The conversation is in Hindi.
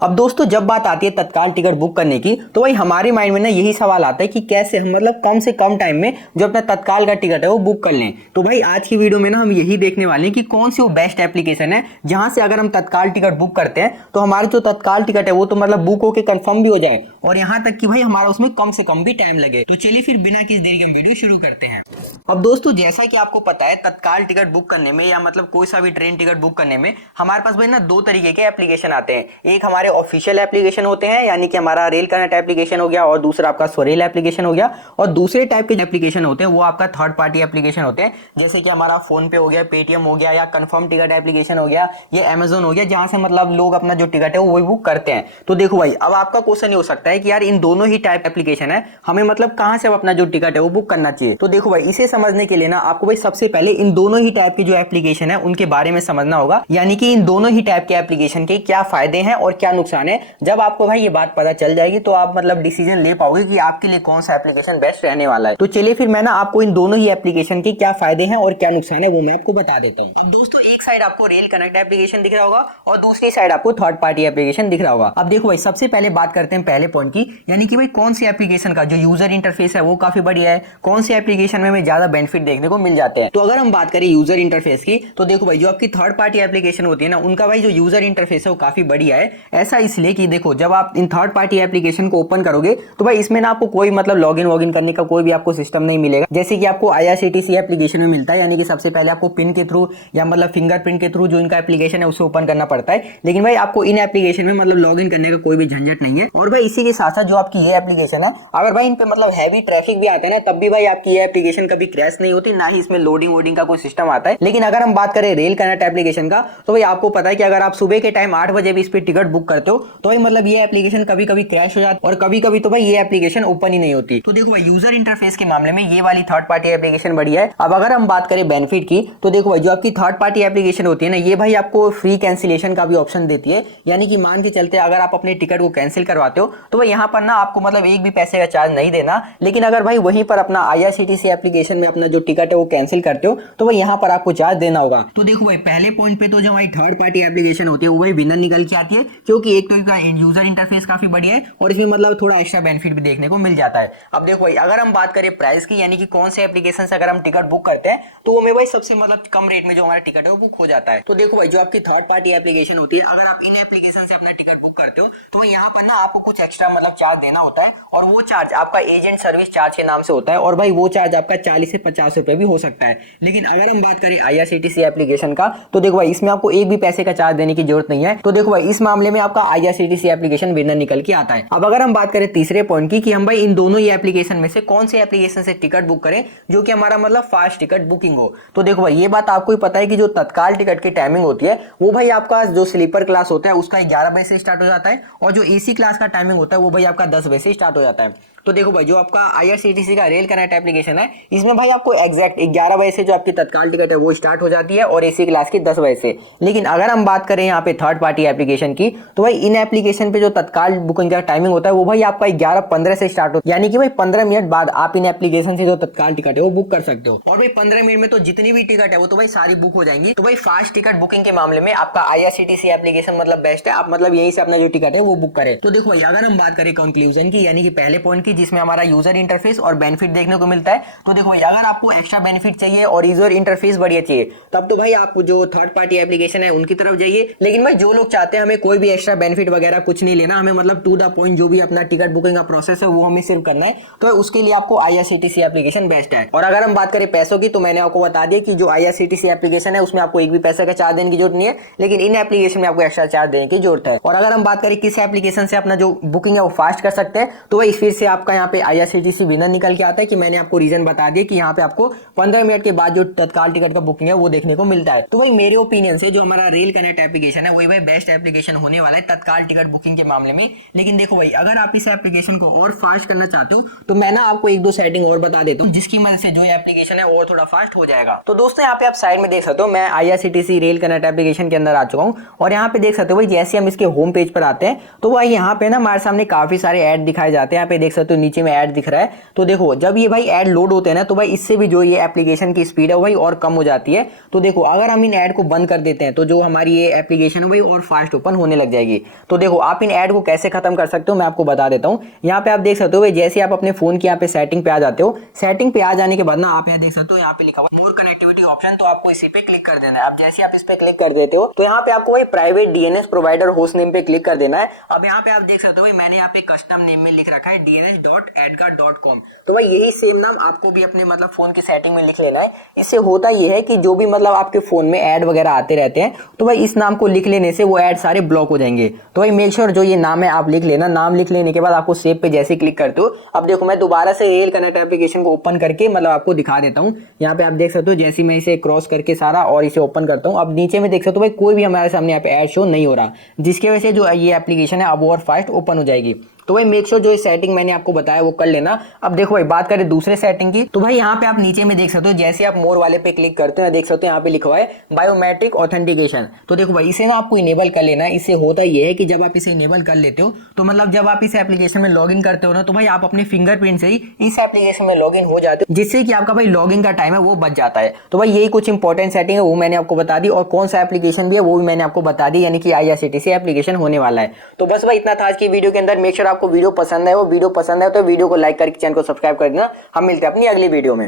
अब दोस्तों जब बात आती है तत्काल टिकट बुक करने की तो भाई हमारे माइंड में ना यही सवाल आता है कि कैसे हम मतलब कम से कम टाइम में जो अपना तत्काल का टिकट है वो बुक कर लें। तो भाई आज की वीडियो में ना हम यही देखने वाले हैं कि कौन सी वो बेस्ट एप्लीकेशन है जहां से अगर हम तत्काल टिकट बुक करते हैं तो हमारा जो तत्काल टिकट है वो तो मतलब बुक होकर कंफर्म भी हो जाए और यहाँ तक कि भाई हमारा उसमें कम से कम भी टाइम लगे। तो चलिए फिर बिना किसी देरी के हम वीडियो शुरू करते हैं। अब दोस्तों जैसा कि आपको पता है तत्काल टिकट बुक करने में या मतलब कोई सा भी ट्रेन टिकट बुक करने में हमारे पास भाई ना दो तरीके के एप्लीकेशन आते हैं। एक हमारे ऑफिशियल एप्लीकेशन होते हैं यानी कि हमारा रेल कनेक्ट एप्लीकेशन हो गया और दूसरा आपका स्वरेल एप्लीकेशन हो गया। और दूसरे टाइप के एप्लीकेशन होते हैं वो आपका थर्ड पार्टी एप्लीकेशन होते हैं जैसे कि हमारा फोन पे हो गया, पेटीएम हो गया या कंफर्म टिकट एप्लीकेशन हो गया, ये अमेजोन हो गया, जहां से मतलब लोग अपना जो टिकट है वो बुक करते हैं। तो देखो भाई अब आपका क्वेश्चन ये हो सकता है कि यार इन दोनों ही टाइप एप्लीकेशन है हमें मतलब कहां से अपना जो टिकट है वो बुक करना चाहिए। तो देखो भाई इसे समझने के लिए ना आपको भाई सबसे पहले इन दोनों ही टाइप की जो एप्लीकेशन है उनके बारे में समझना होगा, यानी कि इन दोनों ही टाइप के एप्लीकेशन के क्या फायदे हैं और क्या नुकसान है। जब आपको भाई ये बात पता चल जाएगी तो आप मतलब डिसीजन ले पाओगे कि आपके लिए कौन सा एप्लीकेशन बेस्ट रहने वाला है। तो चलिए फिर मैं ना आपको इन दोनों ही एप्लीकेशन के क्या फायदे हैं और क्या नुकसान है वो मैं आपको बता देता हूँ। अब दोस्तों एक साइड आपको रेल कनेक्ट एप्लीकेशन दिख रहा होगा और दूसरी साइड आपको थर्ड पार्टी एप्लीकेशन दिख रहा होगा। अब देखो भाई सबसे पहले बात करते हैं पहले पॉइंट की, यानी कि भाई कौन सी एप्लीकेशन का जो यूजर इंटरफेस है वो काफी बढ़िया है, कौन सी एप्लीकेशन में हमें ज्यादा बेनिफिट देखने को मिल जाते हैं। तो अगर हम बात करें यूजर इंटरफेस की तो देखो भाई जो आपकी थर्ड पार्टी एप्लीकेशन होती है ना उनका भाई जो यूजर इंटरफेस है वो काफी बढ़िया है। ऐसा इसलिए कि देखो जब आप इन थर्ड पार्टी एप्लीकेशन को ओपन करोगे तो भाई इसमें ना आपको कोई मतलब लॉगिन वॉगिन करने का कोई भी आपको सिस्टम नहीं मिलेगा जैसे कि आपको आईआरसीटीसी एप्लीकेशन में मिलता है, यानी कि सबसे पहले आपको पिन के थ्रू या मतलब फिंगरप्रिंट के थ्रू जो इनका एप्लीकेशन है उसे ओपन करना पड़ता है। लेकिन भाई आपको इन एप्लीकेशन में मतलब लॉगिन करने का कोई भी झंझट नहीं है। और भाई इसी के साथ साथ जो आपकी ये एप्लीकेशन है अगर भाई इन पे मतलब हैवी ट्रैफिक भी आता है ना तब भी भाई आपकी ये एप्लीकेशन कभी क्रैश नहीं होती, ना ही इसमें लोडिंग वोडिंग का कोई सिस्टम आता है। लेकिन अगर हम बात करें रेल कनेक्ट एप्लीकेशन का तो भाई आपको पता है कि अगर आप सुबह के टाइम 8 बजे भी इस पे टिकट बुक करते हो तो भाई मतलब ये एप्लीकेशन कभी कभी क्रैश हो जाता है और कभी कभी तो भाई ये एप्लीकेशन ओपन ही नहीं होती। तो देखो भाई यूजर इंटरफेस के मामले में ये वाली थर्ड पार्टी एप्लीकेशन बढ़िया है। अब अगर हम बात करें बेनिफिट की तो देखो भाई जो आपकी थर्ड पार्टी एप्लीकेशन होती है ना ये भाई आपको फ्री कैंसिलेशन का भी ऑप्शन देती है, यानी कि मान के चलते अगर आप अपने टिकट को कैंसिल करवाते हो तो भाई यहाँ पर ना आपको मतलब एक भी पैसे का चार्ज नहीं देना। लेकिन अगर भाई वहीं पर अपना आईआरसीटीसी एप्लीकेशन में अपना जो टिकट है वो कैंसिल करते हो तो भाई यहाँ पर आपको चार्ज देना होगा। तो देखो भाई पहले पॉइंट पे तो जो भाई थर्ड पार्टी एप्लीकेशन होती है वो भाई विनर निकल के आती है, क्योंकि एक तो इसका यूजर इंटरफेस काफी बढ़िया है और इसमें मतलब थोड़ा एक्स्ट्रा बेनिफिट भी देखने को मिल जाता है। अब देखो भाई अगर हम बात करें प्राइस की, यानी कि कौन से एप्लीकेशन से अगर हम टिकट बुक करते हैं तो वो में भाई सबसे मतलब कम रेट में जो हमारा टिकट है वो बुक हो जाता है। तो देखो भाई जो आपकी थर्ड पार्टी एप्लीकेशन होती है अगर आप इन एप्लीकेशन से अपना टिकट बुक करते हो तो यहाँ पर ना आपको कुछ एक्स्ट्रा मतलब चार्ज देना होता है और वो चार्ज आपका एजेंट सर्विस चार्ज के नाम से होता है और भाई वो चार्ज आपका 40 से 50 रुपए भी हो सकता है। लेकिन अगर हम बात करें आईआरसीटीसी एप्लीकेशन का तो देखो भाई इसमें आपको एक भी पैसे का चार्ज देने की जरूरत नहीं है। तो देखो भाई इस मामले में आपका आईआरसीटीसी एप्लीकेशन विनर निकल के आता है। अब अगर हम बात करें तीसरे पॉइंट की कि हम भाई इन दोनों ही एप्लीकेशन में से कौन से एप्लीकेशन से टिकट बुक करें जो कि हमारा मतलब फास्ट टिकट बुकिंग हो, तो देखो भाई ये बात आपको ही पता है कि जो तत्काल टिकट की टाइमिंग होती है वो भाई आपका जो स्लीपर क्लास होता है उसका 11 बजे से स्टार्ट हो जाता है और जो एसी क्लास का टाइमिंग होता है वो भाई आपका 10 बजे से स्टार्ट हो जाता है। तो देखो भाई जो आपका आईआरसीटीसी का रेल कनेक्ट एप्लीकेशन है इसमें भाई आपको एग्जैक्ट 11 बजे से जो आपकी तत्काल टिकट है वो स्टार्ट हो जाती है और एसी क्लास की 10 बजे से। लेकिन अगर हम बात करें यहाँ पे थर्ड पार्टी एप्लीकेशन की तो भाई इन एप्लीकेशन पे जो तत्काल बुकिंग का टाइमिंग होता है वो भाई आपका 11:15 से स्टार्ट होता है, यानी कि भाई 15 मिनट बाद आप इन एप्लीकेशन से जो तत्काल टिकट है वो बुक कर सकते हो और भाई 15 मिनट में तो जितनी भी टिकट है वो तो भाई सारी बुक हो जाएंगी। तो भाई फास्ट टिकट बुकिंग के मामले में आपका आईआरसीटीसी एप्लीकेशन मतलब बेस्ट है, आप मतलब यहीं से अपना जो टिकट है वो बुक करें। तो देखो भाई अगर हम बात करें कंक्लूजन की, यानी कि पहले पॉइंट की जिसमें हमारा यूजर इंटरफेस और बेनिफिट देखने को मिलता है, तो देखो भाई अगर आपको एक्स्ट्रा बेनिफिट चाहिए और यूजर इंटरफेस बढ़िया चाहिए तब तो भाई आप जो थर्ड पार्टी एप्लीकेशन है उनकी तरफ जाइए। लेकिन भाई जो लोग चाहते हैं हमें कोई भी एक्स्ट्रा बेनिफिट वगैरह कुछ नहीं लेना, हमें मतलब टू द पॉइंट जो भी अपना टिकट बुकिंग का प्रोसेस है वो हमें सिर्फ करना है, तो उसके लिए आपको आईआरसीटीसी एप्लीकेशन बेस्ट है। और अगर हम बात करें पैसों की तो मैंने आपको बता दिया कि जो आईआरसीटीसी एप्लीकेशन है उसमें आपको एक भी पैसे का चार्ज देने की जरूरत नहीं है, लेकिन इन एप्लीकेशन में आपको एक्स्ट्रा चार्ज देने की जरूरत है। और अगर हम बात करें किस एप्लीकेशन से अपना जो बुकिंग है वो फास्ट कर सकते हैं तो भाई फिर से आपका यहाँ पे आईआरसीटीसी विनर निकल के आता है कि मैंने आपको रीजन बता दिया कि यहाँ पे आपको 15 मिनट के बाद जो तत्काल टिकट का बुकिंग है वो देखने को मिलता है। तो भाई मेरे ओपिनियन से जो हमारा रेल कनेक्ट एप्लीकेशन है वही भाई बेस्ट एप्लीकेशन होने वाला है तत्काल टिकट बुकिंग के मामले में। लेकिन देखो भाई अगर आप इस एप्लीकेशन को और फास्ट करना चाहते हो तो मैं ना आपको एक दो सेटिंग और बता देता हूँ जिसकी मदद से जो एप्लीकेशन है और थोड़ा फास्ट हो जाएगा। तो दोस्तों यहाँ पे आप साइड में देख सकते हो मैं आईआरसीटीसी रेल कनेक्ट एप्लीकेशन के अंदर आ चुका हूँ और यहाँ पे देख सकते हो भाई जैसे हम इसके होम पेज पर आते हैं तो भाई यहाँ पे ना हमारे सामने काफी सारे ऐड दिखाए जाते हैं। यहाँ पे देख सकते सकते हो नीचे में ऐड दिख रहा है। तो देखो जब ये भाई ऐड लोड होते हैं ना तो भाई इससे भी जो ये एप्लीकेशन की स्पीड है भाई और कम हो जाती है। तो देखो अगर हम इन ऐड को बंद कर देते हैं तो जो हमारी ये एप्लीकेशन है भाई और फास्ट ओपन होने लग जाएगी। तो देखो आप इन ऐड को कैसे खत्म कर सकते हो मैं आपको बता देता हूँ। यहाँ पे आप देख सकते हो भाई जैसे आप अपने फोन की यहाँ पे सेटिंग पे आ जाते हो, सेटिंग पे आ जाने के बाद ना आप यहाँ देख सकते हो यहाँ पे लिखा हुआ मोर कनेक्टिविटी ऑप्शन, तो आपको इसी पे क्लिक कर देना है। अब जैसे आप इस पे क्लिक कर देते हो तो यहाँ पे आपको भाई private DNS provider host name पे क्लिक कर देना है। अब यहाँ पे आप देख सकते हो भाई मैंने यहाँ पे कस्टम नेम में लिख रखा है dns.edgar.com। तो भाई यही सेम नाम आपको भी अपने मतलब फोन की सेटिंग में लिख लेना है। इससे होता ये है कि जो भी मतलब आपके फोन में ऐड वगैरह आते रहते हैं तो भाई इस नाम को लिख लेने से वो ऐड सारे ब्लॉक हो जाएंगे। तो भाई मेक श्योर जो ये नाम है आप लिख लेना। नाम लिख लेने के बाद आपको सेव पे जैसे क्लिक करते हो, अब देखो मैं दोबारा से रेल कनेक्ट एप्लीकेशन को ओपन करके मतलब आपको दिखा देता हूँ। यहाँ पे आप देख सकते हो जैसे मैं इसे क्रॉस करके सारा और इसे ओपन करता हूँ, अब नीचे में देख सकते हो भाई कोई भी हमारे सामने यहाँ पे ऐड शो नहीं हो रहा, जिसकी वजह से जो ये एप्लीकेशन है अब और फास्ट ओपन हो जाएगी। तो भाई मेक श्योर जो इस सेटिंग मैंने आपको बताया वो कर लेना। अब देखो भाई बात करें दूसरे सेटिंग की, तो भाई यहाँ पे आप नीचे में देख सकते हो जैसे आप मोर वाले पे क्लिक करते हो देख सकते हो यहाँ पे लिखा हुआ है बायोमेट्रिक ऑथेंटिकेशन। तो देखो भाई इसे ना आपको इनेबल कर लेना है। इससे होता ये है कि जब आप इसे इनेबल कर लेते हो तो मतलब जब आप इस एप्लीकेशन में लॉगिन करते हो ना तो भाई आप अपने फिंगरप्रिंट से ही इस एप्लीकेशन में लॉगिन हो जाते हो, जिससे कि आपका भाई लॉगिन का टाइम है वो बच जाता है। तो भाई यही कुछ इंपॉर्टेंट सेटिंग है वो मैंने आपको बता दी, और कौन सा एप्लीकेशन भी है वो भी मैंने आपको बता दी, यानी कि IRCTC एप्लीकेशन होने वाला है। तो बस भाई इतना था आज की वीडियो के अंदर। मेक श्योर आपको वीडियो पसंद है, वो वीडियो पसंद है तो वीडियो को लाइक करके चैनल को सब्सक्राइब कर देना। हम मिलते हैं अपनी अगली वीडियो में।